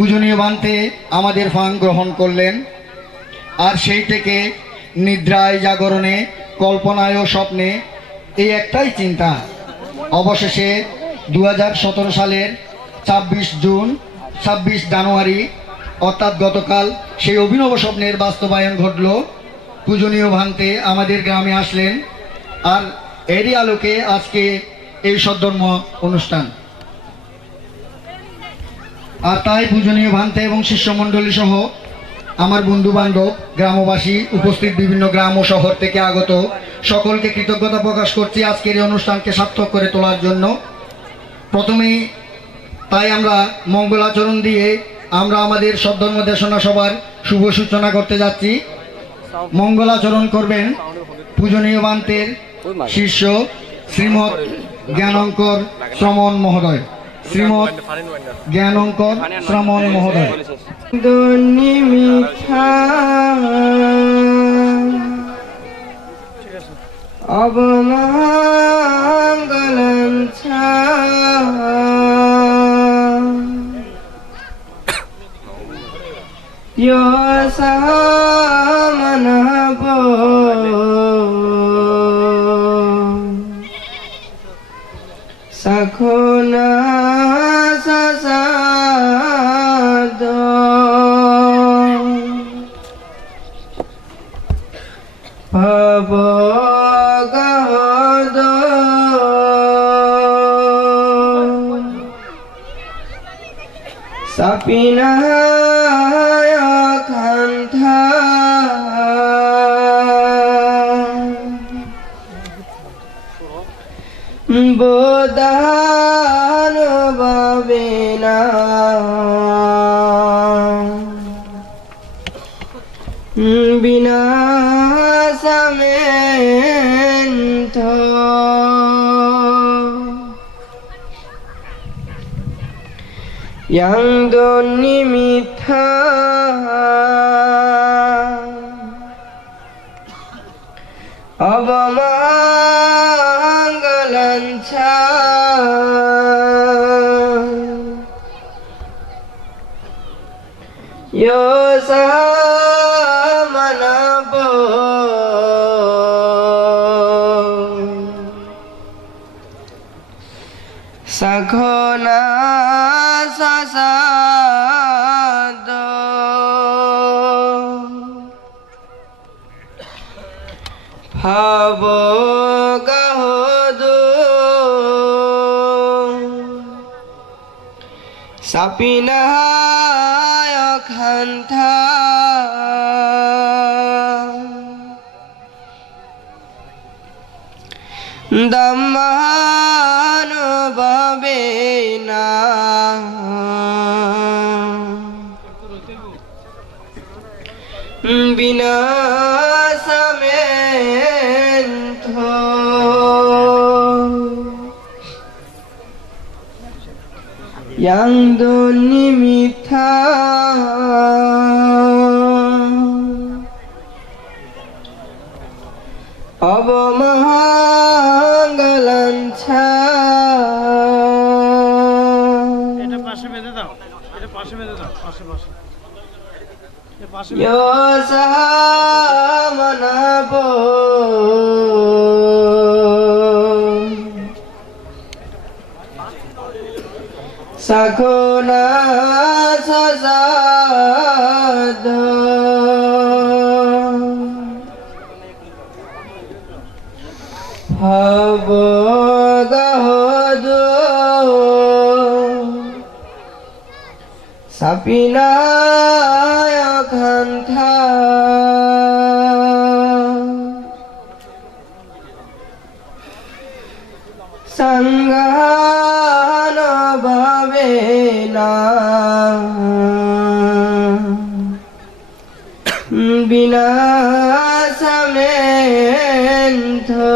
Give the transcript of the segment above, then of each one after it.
পূজনীয় বান্তে আমাদের ফাং গ্রহণ করলেন। আর সেই থেকে নিদ্রায় জাগরণে কল্পনায় ও স্বপ্নে এই একটাই চিন্তা। অবশেষে 2017 সালের 26 জানুয়ারি অর্থাৎ গতকাল সেই অভিনব স্বপ্নের বাস্তবায়ন ঘটল। পূজনীয় ভান্তে আমাদের গ্রামে আসলেন, আর এরই আলোকে আজকে এই সদ্ধর্ম অনুষ্ঠান। আর তাই পূজনীয় ভান্তে এবং শিষ্যমণ্ডলী সহ আমার বন্ধু বান্ধব, গ্রামবাসী, উপস্থিত বিভিন্ন গ্রাম ও শহর থেকে আগত সকলকে কৃতজ্ঞতা প্রকাশ করছি আজকের এই অনুষ্ঠানকে সার্থক করে তোলার জন্য। প্রথমেই তাই আমরা মঙ্গলাচরণ দিয়ে আমরা আমাদের সদ্ধর্ম দেশনা সভার শুভ সূচনা করতে যাচ্ছি। মঙ্গলাচরণ করবেন পূজনীয় বান্তের শিষ্য শ্রীমৎ জ্ঞানঙ্কর শ্রমণ মহোদয়। শ্রীমৎ জ্ঞানঙ্কর শ্রমণ মহোদয়। অবমঙ্গলং সামনবো সখনা সসাদ ভবগদ সপিনা কণ্ঠা বোদান বাবেনা বিনাশমেন্থ yang donimitha avamangalancha yosamanabo sakhona sasad bhavogahod sapinay khantha dhammānubhavena vinasamento yang donimitha অবমঙ্গলঞ্ছা এটা পাশে বেঁধে দাও, এটা পাশে বেঁধে দাও, পাশে পাশে yosamanabo sakhona sasad bhavogahod sapinay khantha sanghana bhavena vinasamento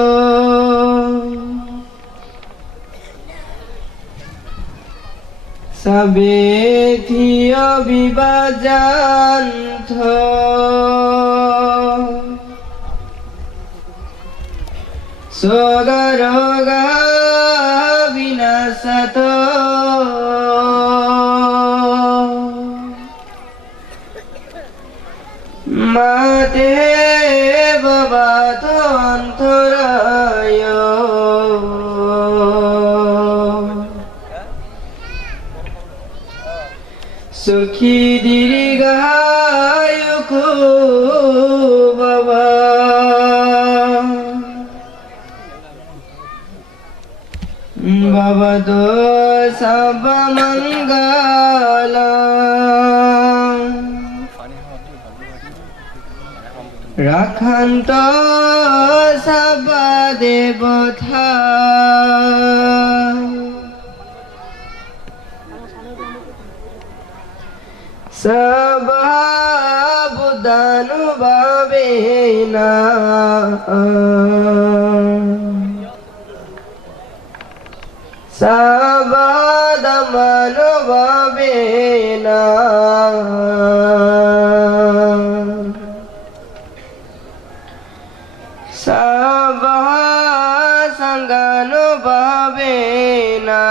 sabethiyo vibhajantho sogaroga vinasato মাতে বাবা তো অন্তরায় সুখী দীর্ঘায়ু কো বাবা বাবা তো সব মঙ্গল রাখন্ত সব দেবতা সব বুদানু বাবে না সব দমনু বাবে না সব সঙ্গনু বাবে না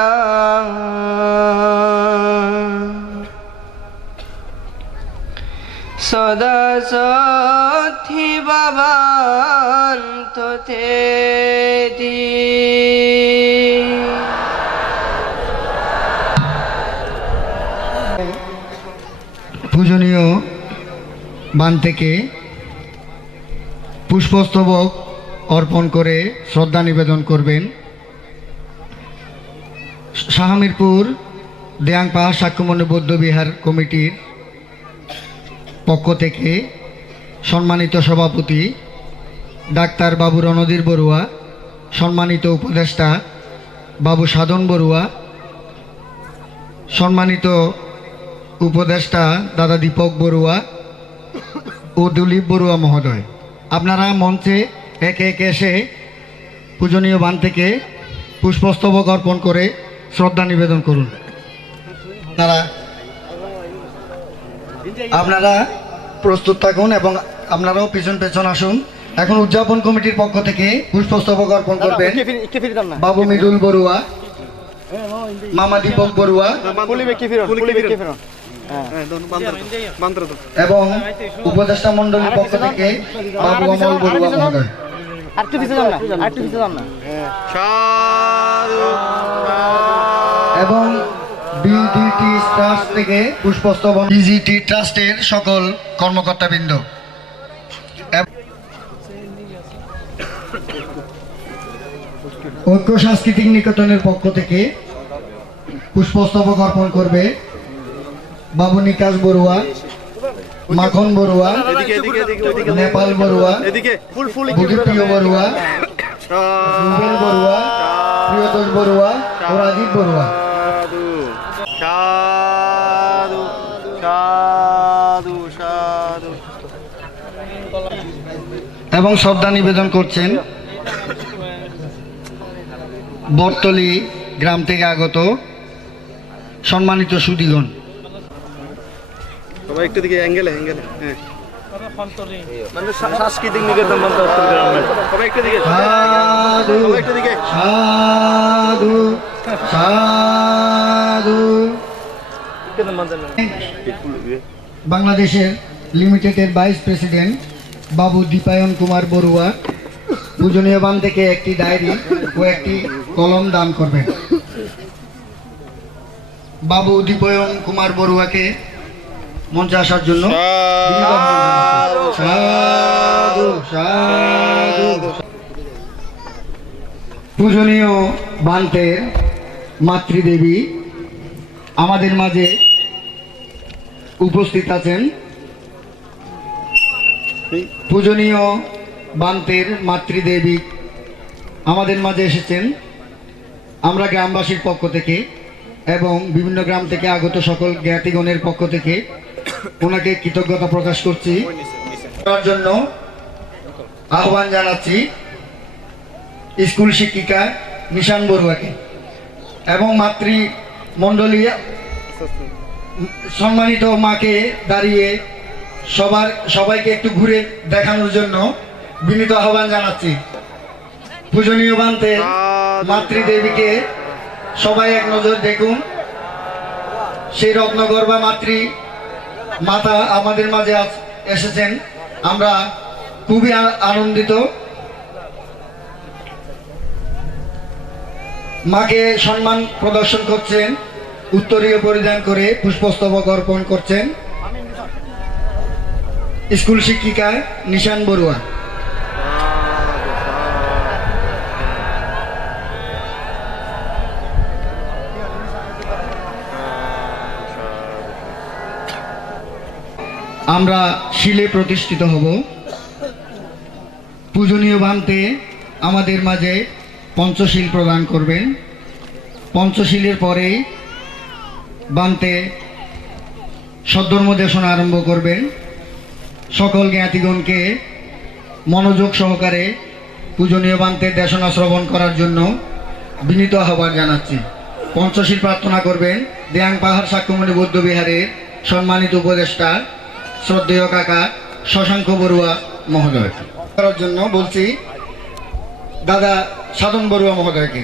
সদা সথি বাবান্ত তেতি পূজনীয় বান থেকে পুষ্পস্তবক অর্পণ করে শ্রদ্ধা নিবেদন করবেন শাহমিরপুর দেয়াং পাহাড় সাক্ষ্যমণি বৌদ্ধ বিহার কমিটির পক্ষ থেকে সম্মানিত সভাপতি ডাক্তার বাবু রণধীর বড়ুয়া, সম্মানিত উপদেষ্টা বাবু সাধন বড়ুয়া, সম্মানিত উপদেষ্টা দাদা দীপক বড়ুয়া ও দিলীপ বড়ুয়া মহোদয়, আপনারা মঞ্চে একে একে এসে পূজনীয় বান থেকে পুষ্পস্তবক অর্পণ করে শ্রদ্ধা নিবেদন করুন। আপনারা প্রস্তুত থাকুন এবং আপনারাও পিছন পেছন আসুন। এখন উদযাপন কমিটির পক্ষ থেকে পুষ্পস্তবক অর্পণ করবেন বাবু মৃদুল বড়ুয়া, মামা দীপক বড়ুয়া এবং উপদেষ্টা মন্ডলীর পক্ষ থেকে বাবু অমল বড়ুয়া মহোদয়। এবং বিজিটি ট্রাস্ট থেকে পুষ্পস্তবক, বিজিটি ট্রাস্টের সকল কর্মকর্তাবৃন্দ, ঐক্য সাংস্কৃতিক নিকেতনের পক্ষ থেকে পুষ্পস্তবক অর্পণ করবে বাবু নিকাশ বড়ুয়া, মাখন বড়ুয়া, নেপাল বড়ুয়া, বুদ্ধিপ্রিয় বড়ুয়া, রুবেল বড়ুয়া, প্রিয়তোষ বড়ুয়া ও রাজীব বড়ুয়া। এবং শ্রদ্ধা নিবেদন করছেন বর্তলি গ্রাম থেকে আগত সম্মানিত সুধীগণ। সবাই একটু দিকে অ্যাঙ্গেলে হ্যাঁ মানে সাংস্কৃতিক নিকেতন সবাই একটু দিকে সাধু সবাই একটু দিকে সাধু সাধু। বাংলাদেশের লিমিটেডের ভাইস প্রেসিডেন্ট বাবু দীপায়ন কুমার বড়ুয়া পূজনীয় বান থেকে একটি ডায়েরি ও একটি কলম দান করবেন। বাবু দীপায়ন কুমার বড়ুয়াকে মঞ্চে আসার জন্য সাধু সাধু। পূজনীয় বান্তের মাতৃদেবী আমাদের মাঝে উপস্থিত আছেন। পূজনীয় বান্তের মাতৃদেবী আমাদের মাঝে এসেছেন। আমরা গ্রামবাসীর পক্ষ থেকে এবং বিভিন্ন গ্রাম থেকে আগত সকল জ্ঞাতিগণের পক্ষ থেকে ওনাকে কৃতজ্ঞতা প্রকাশ করছি। তার জন্য আহ্বান জানাচ্ছি স্কুল শিক্ষিকা নিশান বড়ুয়াকে এবং মাতৃমণ্ডলী সম্মানিত মাকে দাঁড়িয়ে সবাইকে একটু ঘুরে দেখানোর জন্য বিনীত আহ্বান জানাচ্ছি। পূজনীয় বান্তের মাতৃদেবীকে সবাই এক নজর দেখুন। সেই রত্নগর্ভা মাতা আমাদের মাঝে এসেছেন। আমরা খুবই আনন্দিত। মাকে সম্মান প্রদর্শন করছেন, উত্তরীয় পরিধান করে পুষ্পস্তবক অর্পণ করছেন স্কুল শিক্ষিকা নিশান বড়ুয়া। আমরা শিলে প্রতিষ্ঠিত হব। পূজনীয় ভান্তে আমাদের মাঝে পঞ্চশীল প্রদান করবেন। পঞ্চশীলের পরে বান্তে সদ্ধর্ম দেশনা আরম্ভ করবেন। সকল জ্ঞাতিগণকে মনোযোগ সহকারে পূজনীয় বান্তের দেশনা শ্রবণ করার জন্য বিনীত আহ্বান জানাচ্ছি। পঞ্চশীল প্রার্থনা করবেন দেয়াং পাহাড় সাক্ষ্যমণি বৌদ্ধ বিহারের সম্মানিত উপদেষ্টা শ্রদ্ধেয় কাকা শশাঙ্ক বড়ুয়া মহোদয় করার জন্য বলছি দাদা সাধন বড়ুয়া মহোদয়কে।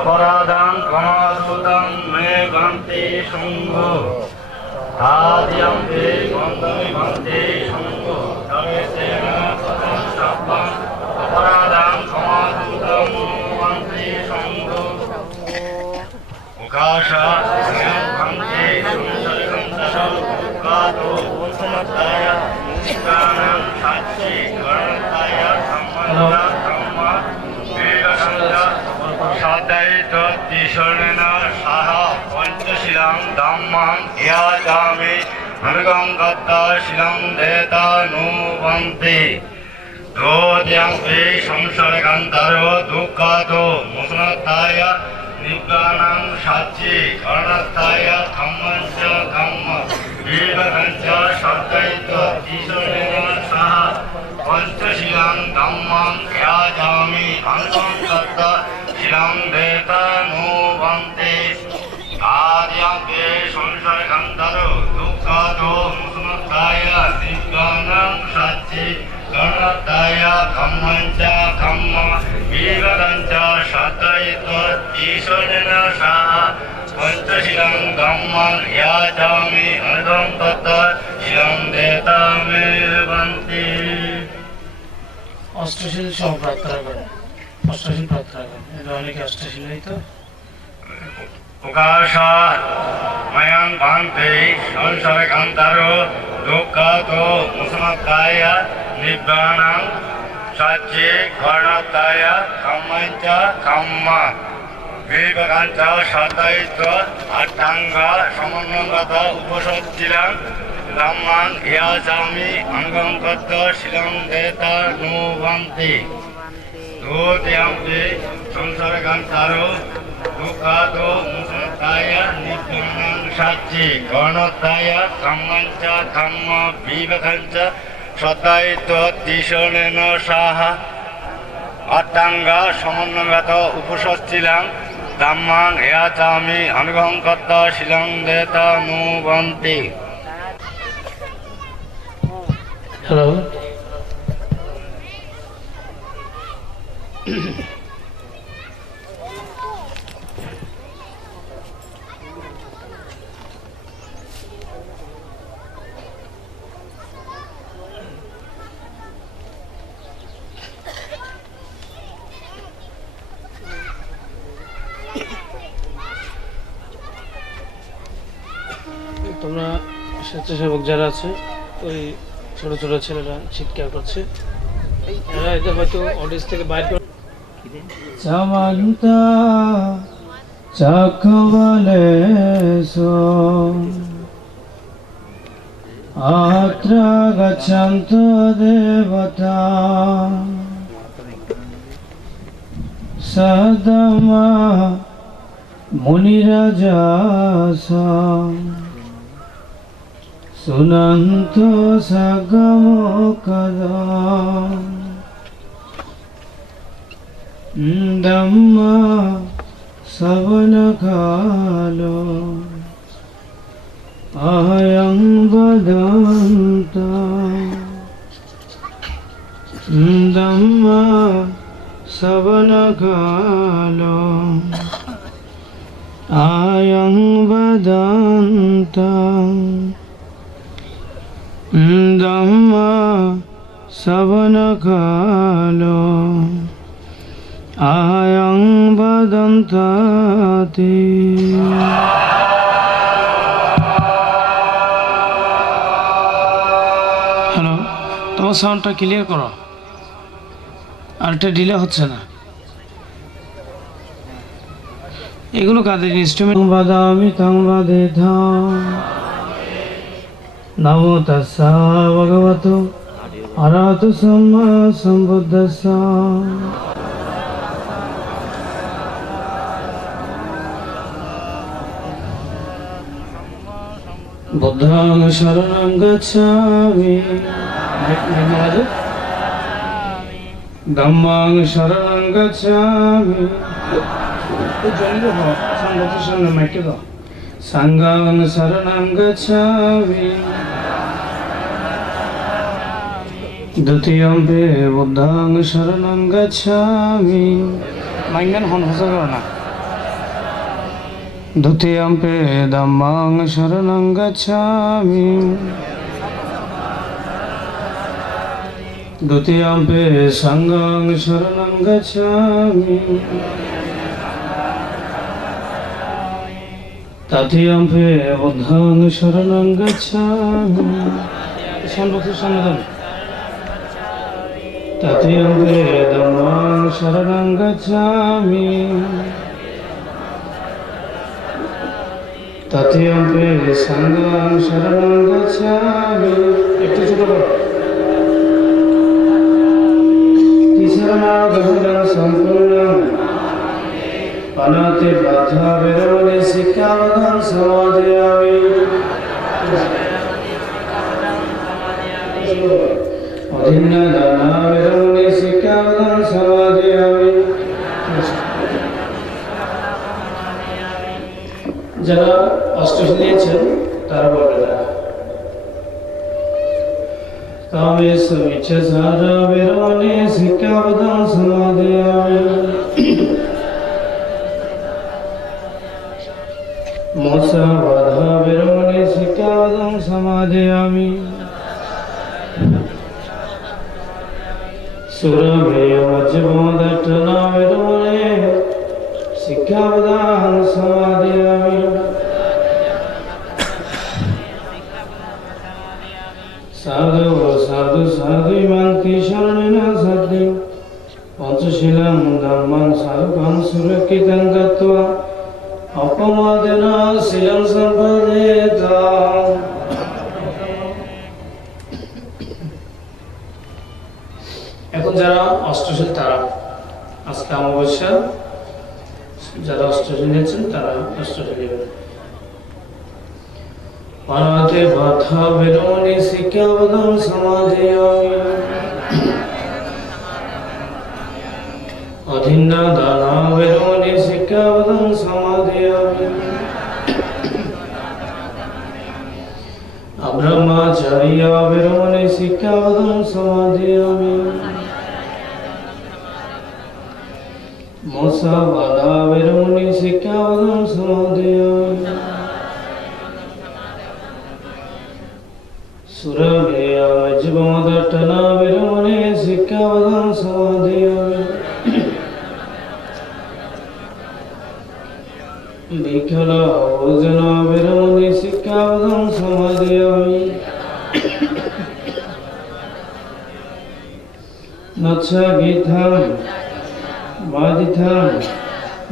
अपराधं कमासुतं मे गन्ति शंभो आद्यं ते गन्धि गन्ति शंभो धरेतेन पदं शब्दं अपराधं कमासुतं गन्ति शंभो उकाशा गन्ति शंभो कातो समताय कानं साक्षी गणताय सम्मता सम्मा वेदसंजा साधयित तीसरेण सह पंचशीलं धम्मं याजामि अनुगं गत्ता शीलं देता नुवन्ति दोद्यं वे संसर्गान्तरो दुःखातो मुसनताय निब्बानं साक्षी कर्णताय धम्मञ्च धम्म वेदञ्च साधयित तीसरेण सह पंचशीलं धम्मं याजामि अनुगं गत्ता शीलं देता नुवन्ति आद्यन्ते संसर्गान्तरो दुःखातो मुसनताय निब्बानं साक्षी कर्णताय धम्मञ्च धम्म वेदञ्च साधयित तीसरेण सह पंचशीलं धम्मं याजामि अनुगं गत्ता शीलं देता मे वन्ति। অষ্টশীল সহ প্রার্থনা করেন, অষ্টশীল প্রার্থনা করেন। এটা অনেকে অষ্টশীল নেই তো। उकाशात् मयं भान्ते संसर्गान्तरो दुःखातो मुसनताय निब्बानं साक्षी कर्णताय धम्मञ्च धम्म वेदञ्च साधयित अष्टाङ्ग समन्वयगत उपसज्जिलं धम्मं याजामि अनुगं गत्ता शीलं देता नुवन्ति दोद्यं ते संसर्गान्तरो दुःखातो मुसनताय निब्बानं साक्षी कर्णताय धम्मञ्च धम्म वेदञ्च साधयित तीसरेण सह अष्टाङ्ग समन्वयगत उपसज्जिलं धम्मं याजामि अनुगं गत्ता शीलं देता नुवन्ति। হ্যালো, তোমরা স্বেচ্ছাসেবক যারা আছে ওই ছোট ছোট ছেলেরা চিৎকার করছে, এরা এদের হয়তো অডিয়েন্স থেকে বাইর করে চামান্তা চাকবলেসো আত্র গচ্ছন্তু দেবতা সদমা মুনিরাজাস শুনন্তু সগমোকদম ধম্মা শ্রবণ কালো আয়ং বদন্ত ধম্মা শ্রবণ কালো আয়ং বদন্ত ধম্মা শ্রবণ কালো আয়ং বদন্তাতি হ্যালো, তোমার সাউন্ডটা ক্লিয়ার করো, আর এটা ডিলে হচ্ছে না। এগুলো কাদের ইনস্ট্রুমেন্ট? বাদামি তং বাদেধাম নমো তাস্সা ভগবতো আরহাতো সাম্মা সম্বুদ্ধাস্সা বুদ্ধং শরণং গচ্ছামি ধম্মং শরণং গচ্ছামি সংঘং শরণং গচ্ছামি দ্বিতীয়ম্পি বুদ্ধং শরণং গচ্ছামি মাইঙ্গান হন হসা করো না। দ্বিতীয়ম্পি ধম্মং শরণং গচ্ছামি দ্বিতীয়ম্পি সংঘং শরণং গচ্ছামি তৃতীয়ম্পি বুদ্ধং শরণং গচ্ছামি তৃতীয়ম্পি ধম্মং শরণং গচ্ছামি তৃতীয়ম্পি সংঘং শরণং গচ্ছামি। একটু ছোট করো। তিসরণাগমন সম্পূর্ণ অনাতি বাধা বেরোনে শিক্ষাবদান সমাধিয়ামি অধীন দানা বেরোনে শিক্ষাবদান সমাধিয়ামি। যারা অষ্টশী নিয়েছেন তারা বলবে না কামেশ ইচ্ছা সারা বেরোনে শিক্ষাবদান সমাধিয়ামি মোসা বাধা বেরোনে শিক্ষাবদান সমাধিয়ামি সুরভেয় মজ্জবদটনা বেরোনে শিক্ষাবদান সমাধিয়ামি সাধু সাধু সাধু মান্তি শরণেন সাধু পঞ্চশীলং ধর্মং সাধুকং সুরক্ষিতং দত্ত্বা অপমাদেন শীলং সম্পদেতাম। এখন যারা অষ্টশীল তারা আজকে অমাবস্যা, যারা অষ্টশী নিয়েছেন তারা অষ্টশী নেবেন। অনাথে বাধা বেরোনে শিক্ষাবদান সমাধিয়ামি অধীন দানা বেরোনে শিক্ষাবদান সমাধিয়ামি অব্রহ্মচার্য বেরোনে শিক্ষাবদান সমাধিয়ামি মোসা বাধা বেরোনে শিক্ষাবদান সমাধিয়ামি সুরভেয় মজ্জবদটনা বেরোনে শিক্ষাবদান সমাধিয়ামি বিখল ভোজন বেরোনে শিক্ষাবদান সমাধিয়ামি নৎসা গীতাম বাদিতাম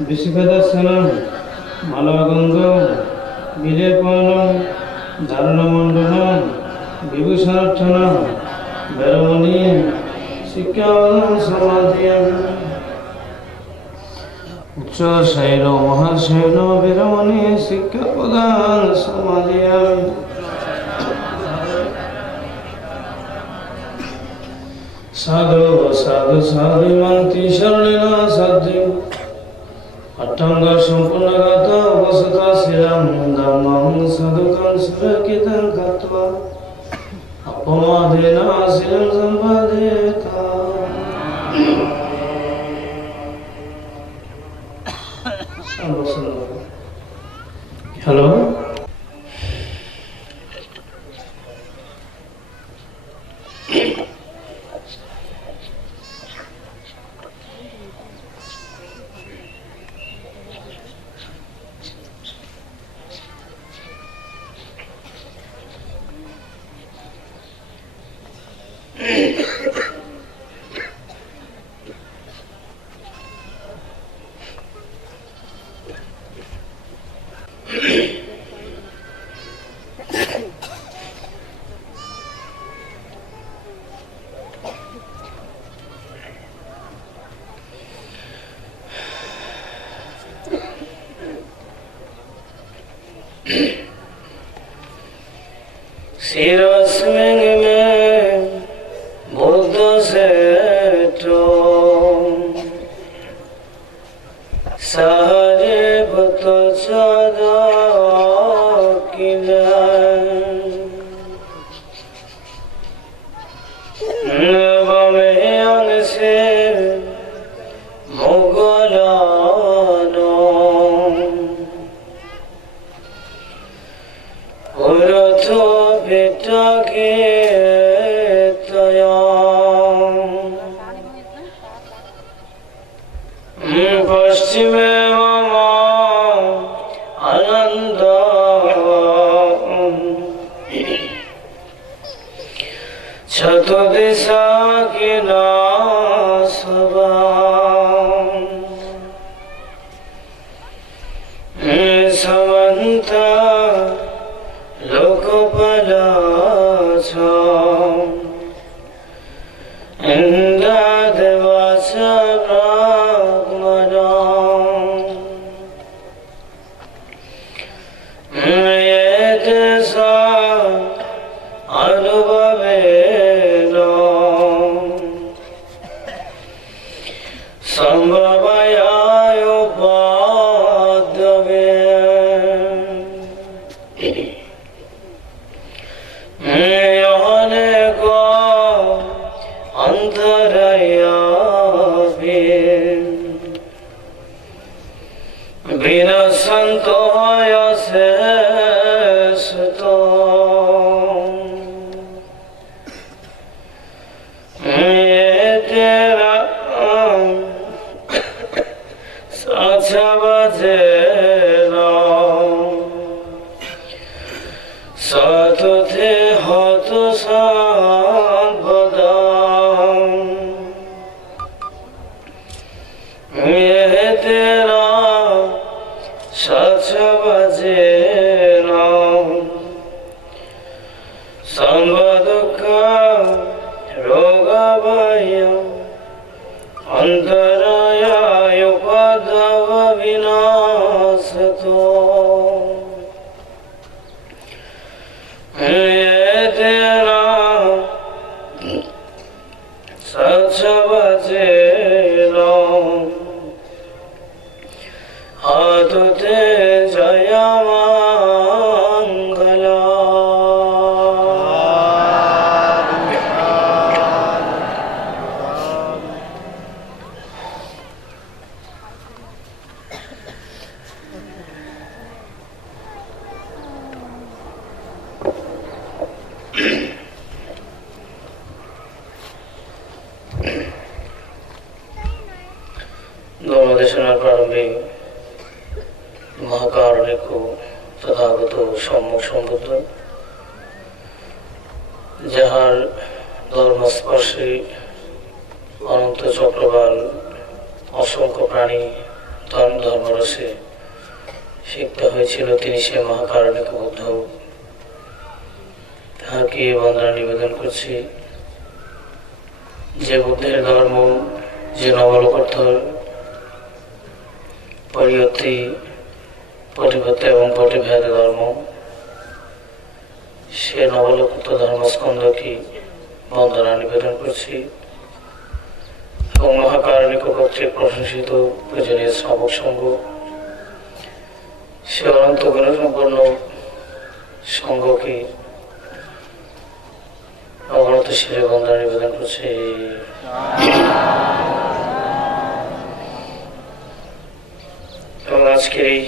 বিশুকদর্শনম মালাগন্ধম বিলেপনম ধারণমণ্ডলম বিভূষণার্চনম বেরমণি শিক্ষাবদন সমাধিয়ম উচ্চ শৈল মহাশৈল বেরমণি শিক্ষাপ্রদান সমাধিয়ম সাধু সাধু সাধু মন্ত্রী শরণীলা সাধু অট্টাঙ্গ সম্পূর্ণগত বসত শ্রীরাম ধর্মং সাধুকং সুরকিতং কত্বা অপমাদেন শ্রীরাম সম্পাদেতা। হ্যালো शिरस्मिन् मे बुद्धसेतो सहजे भूतचदाकिले नवमे अंसे मुगलानो पुरथो पितके तया पश्चिमे मम आनन्द चतुर्दिशा किनासवा समन्त लोकपलाच इन्द्रदेवाच ब्राह्मणा एतेषा अनुभवेन सम्भवयायोपाद्यवे अनेको अन्तरयापि विनशन्तो यशेषतो एतेन साक्षावचेन सतुते हतु सम्पदा एतेन साक्षावचेन सर्वदुःख रोगभय अन्तराय उपद्रव विनाशतो एतेन साक्षावचेन हतु ते जयमङ्गला। ধর্মদেশনার প্রারম্ভিক মহাকারণিক তথাগত সম্যক সম্বুদ্ধ যাহার ধর্মস্পর্শী অনন্ত চক্রবাল অসংখ্য প্রাণী ধর্মরসে সিক্ত হয়েছিল, তিনি সে মহাকারণিক বুদ্ধ। তাহাকে বন্দনা নিবেদন করছি, যে বুদ্ধের ধর্ম, যে নবলোকোত্তর পরিয়ত্তি পরিবর্তে এবং পরিভেদ ধর্ম, সে নবলোকোত্তর ধর্মস্কন্ধকে বন্দনা নিবেদন করছি এবং মহাকারণিক কর্তৃক প্রশংসিত পূজনীয় শ্রাবক সংঘ, সে অনন্ত গুণসম্পন্ন সংঘকে অবনত শিরে বন্দনা নিবেদন করছে। এবং আজকের এই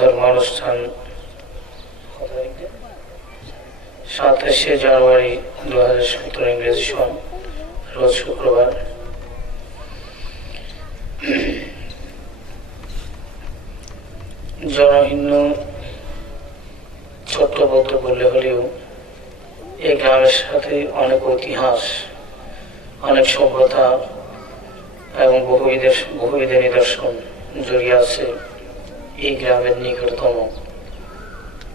ধর্মানুষ্ঠান 27শে জানুয়ারি 2017 ইংরেজি সন, রোজ শুক্রবার। জনহীন ছোট্ট বৌদ্ধ বললে হলেও এই গ্রামের সাথে অনেক ইতিহাস, অনেক সভ্যতা এবং বহুবিধ নিদর্শন জড়িয়ে আছে এই গ্রামের নিকটতম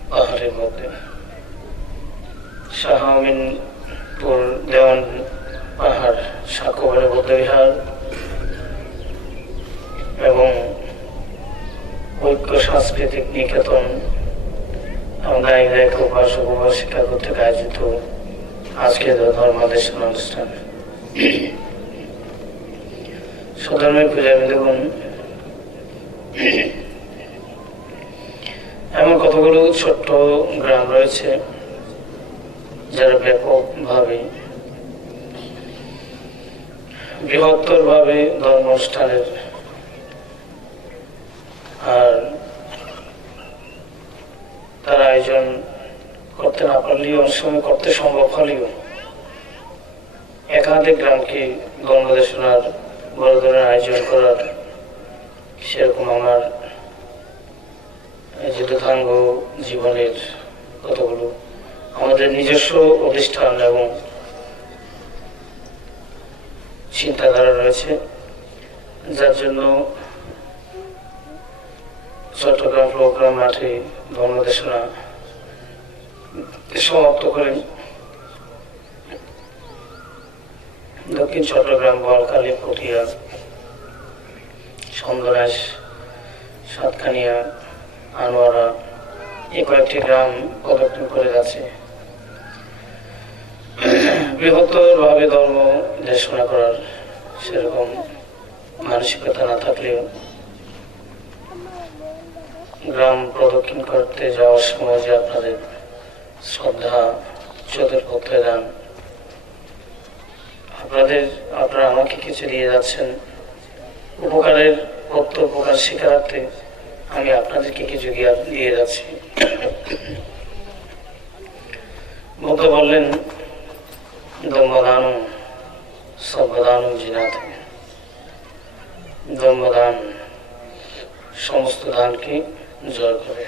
পাহাড়ের মধ্যে। শাহ আমিনপুর দেওয়ান পাহাড়, সাক্ষ্যবনে বৌদ্ধবিহার এবং ঐক্য সাংস্কৃতিক নিকেতন এবং দায়ী দায়িত্ব উপাসক উপাসিকা কর্তৃক আয়োজিত আজকে ধর্মাদেশন অনুষ্ঠান। সধর্মের পূজাবিন্দুগণ, এমন কতগুলো ছোট্ট গ্রাম রয়েছে যারা ব্যাপকভাবে বৃহত্তরভাবে ধর্ম অনুষ্ঠানের আর তার আয়োজন করতে না পারলেও অনেক সময় করতে সম্ভব হলেও একাধিক গ্রামকে ধর্মদেশনার বড় ধরনের আয়োজন করার সেরকম আমার যুদ্ধাঙ্গ জীবনের কতগুলো আমাদের নিজস্ব প্রতিষ্ঠান এবং চিন্তাধারা রয়েছে, যার জন্য চট্টগ্রাম প্রোগ্রাম মাঠে ধর্মদেশনা সমাপ্ত করেন দক্ষিণ চট্টগ্রাম, বোয়ালখালী, পটিয়া, সন্দ্বনাশ, সাতকানিয়া, আনোয়ারা এই কয়েকটি গ্রাম প্রদক্ষিণ করে যাচ্ছে। বৃহত্তরভাবে ধর্ম দেশনা করার সেরকম মানসিকতা না থাকলেও গ্রাম প্রদক্ষিণ করতে যাওয়ার সময় যে আপনাদের শ্রদ্ধা চতুর্পথে দান, আপনারা আমাকে কিছু দিয়ে যাচ্ছেন, উপকারের প্রত্যুপকার শিকারার্থে আমি আপনাদেরকে কিছু দিয়ে যাচ্ছি। বুদ্ধ বললেন, দম্বদানম সর্বদানম জিনাতে, দম্বদান সমস্ত দানকে জয় করে।